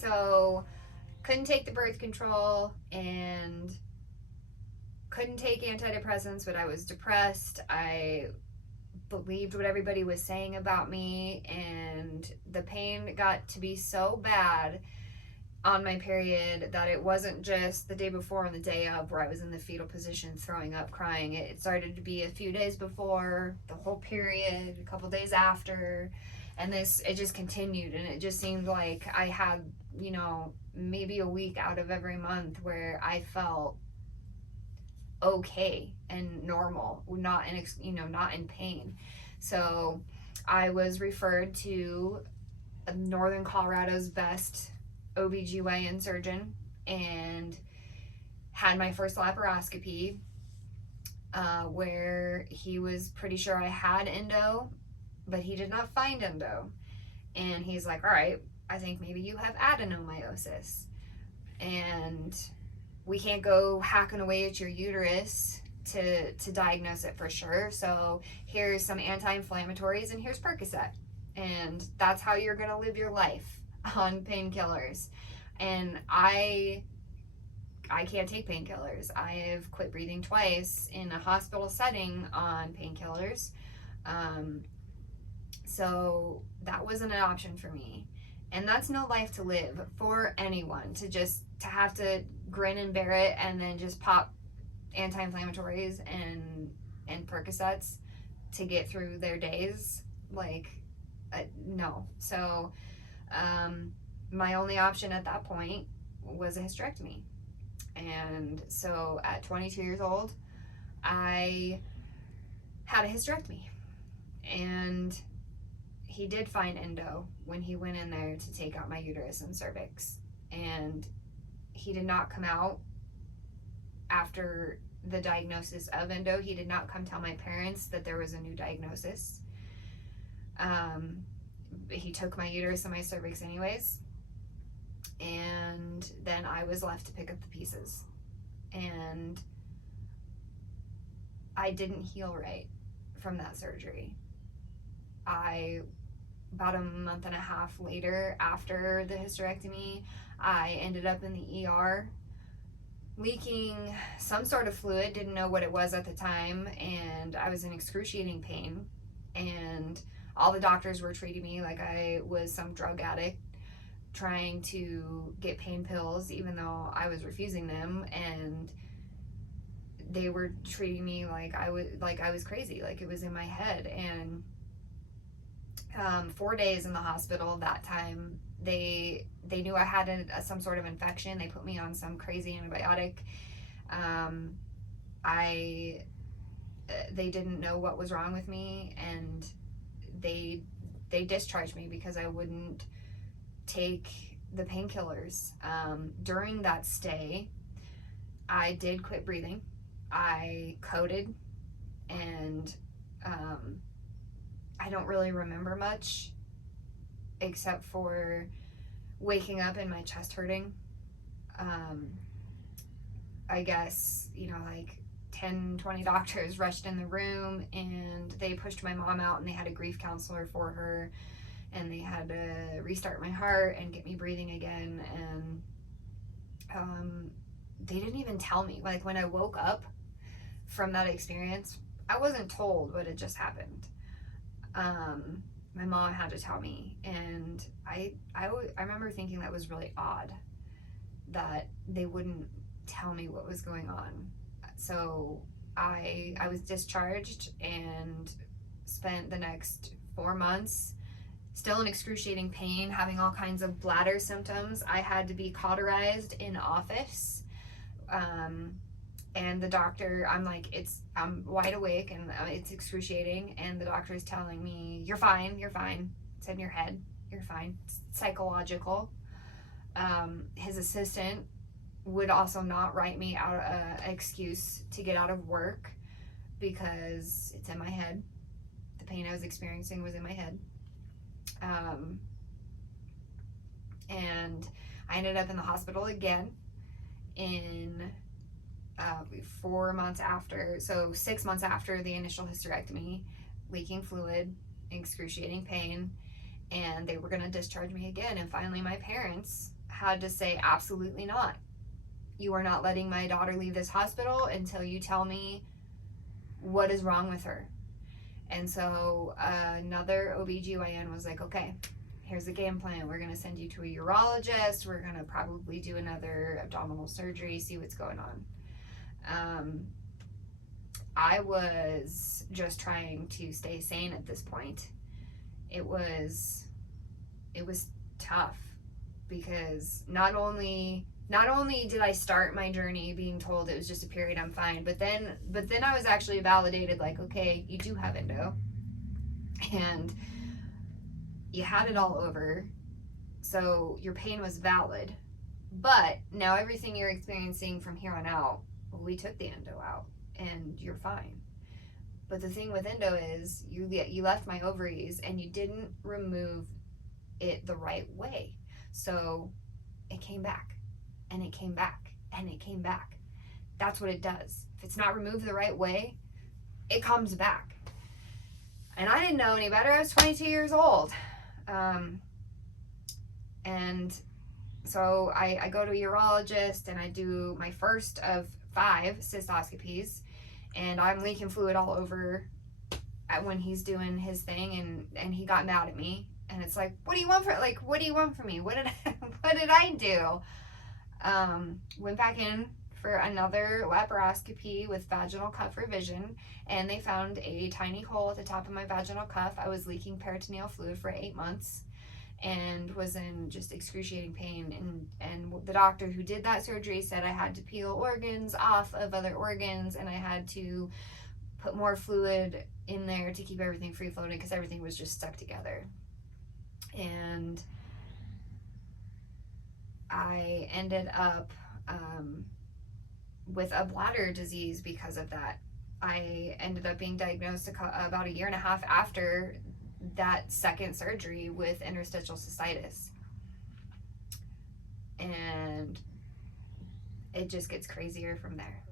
So couldn't take the birth control and couldn't take antidepressants, but I was depressed. I believed what everybody was saying about me, and the pain got to be so bad on my period that it wasn't just the day before and the day of where I was in the fetal position throwing up crying. It started to be a few days before, the whole period, a couple days after, and it just continued, and it just seemed like I had, maybe a week out of every month where I felt okay and normal, not in pain. So I was referred to Northern Colorado's best OBGYN surgeon and had my first laparoscopy, where he was pretty sure I had endo, but he did not find endo. And he's like, all right, I think maybe you have adenomyosis. And we can't go hacking away at your uterus to diagnose it for sure. So here's some anti-inflammatories and here's Percocet. And that's how you're going to live your life on painkillers. And I can't take painkillers. I have quit breathing twice in a hospital setting on painkillers. So that wasn't an option for me. And that's no life to live for anyone, to have to grin and bear it and then just pop anti-inflammatories and Percocets to get through their days. No. So my only option at that point was a hysterectomy. And so at 22 years old, I had a hysterectomy. And he did find endo when he went in there to take out my uterus and cervix. And he did not come out after the diagnosis of endo. He did not come tell my parents that there was a new diagnosis. He took my uterus and my cervix anyways. And then I was left to pick up the pieces. And I didn't heal right from that surgery. About a month and a half later, after the hysterectomy, I ended up in the ER leaking some sort of fluid, didn't know what it was at the time, and I was in excruciating pain. And all the doctors were treating me like I was some drug addict trying to get pain pills, even though I was refusing them, and they were treating me like I was crazy, like it was in my head. And 4 days in the hospital that time, they knew I had some sort of infection. They put me on some crazy antibiotic. They didn't know what was wrong with me, and they discharged me because I wouldn't take the painkillers. During that stay, I did quit breathing. I coded, and I don't really remember much except for waking up and my chest hurting. I guess, 10, 20 doctors rushed in the room, and they pushed my mom out, and they had a grief counselor for her, and they had to restart my heart and get me breathing again. And they didn't even tell me. Like, when I woke up from that experience, I wasn't told what had just happened. My mom had to tell me, and I remember thinking that was really odd that they wouldn't tell me what was going on. So I was discharged and spent the next 4 months still in excruciating pain, having all kinds of bladder symptoms. I had to be cauterized in office. And the doctor, I'm wide awake and it's excruciating. And the doctor is telling me, you're fine. It's in your head. You're fine. It's psychological. His assistant would also not write me out an excuse to get out of work because it's in my head. The pain I was experiencing was in my head. And I ended up in the hospital again in 4 months after, so 6 months after the initial hysterectomy, leaking fluid, excruciating pain, and they were going to discharge me again. And finally my parents had to say, absolutely not. You are not letting my daughter leave this hospital until you tell me what is wrong with her. And so another OBGYN was like, okay, here's the game plan. We're going to send you to a urologist. We're going to probably do another abdominal surgery, see what's going on. I was just trying to stay sane at this point. It was tough because not only did I start my journey being told it was just a period, I'm fine, but then I was actually validated, like, okay, you do have endo and you had it all over, so your pain was valid, but now everything you're experiencing from here on out, we took the endo out and you're fine. But the thing with endo is you left my ovaries and you didn't remove it the right way, so it came back and it came back and it came back. That's what it does. If it's not removed the right way, it comes back. And I didn't know any better. I was 22 years old. And so I go to a urologist and I do my first of 5 cystoscopies, and I'm leaking fluid all over when he's doing his thing, and he got mad at me. And it's like, what do you want from me? What did I do? Went back in for another laparoscopy with vaginal cuff revision, and they found a tiny hole at the top of my vaginal cuff. I was leaking peritoneal fluid for 8 months and was in just excruciating pain, and the doctor who did that surgery said I had to peel organs off of other organs, and I had to put more fluid in there to keep everything free floating because everything was just stuck together. And I ended up with a bladder disease because of that. I ended up being diagnosed about 1.5 years after that second surgery with interstitial cystitis. And it just gets crazier from there.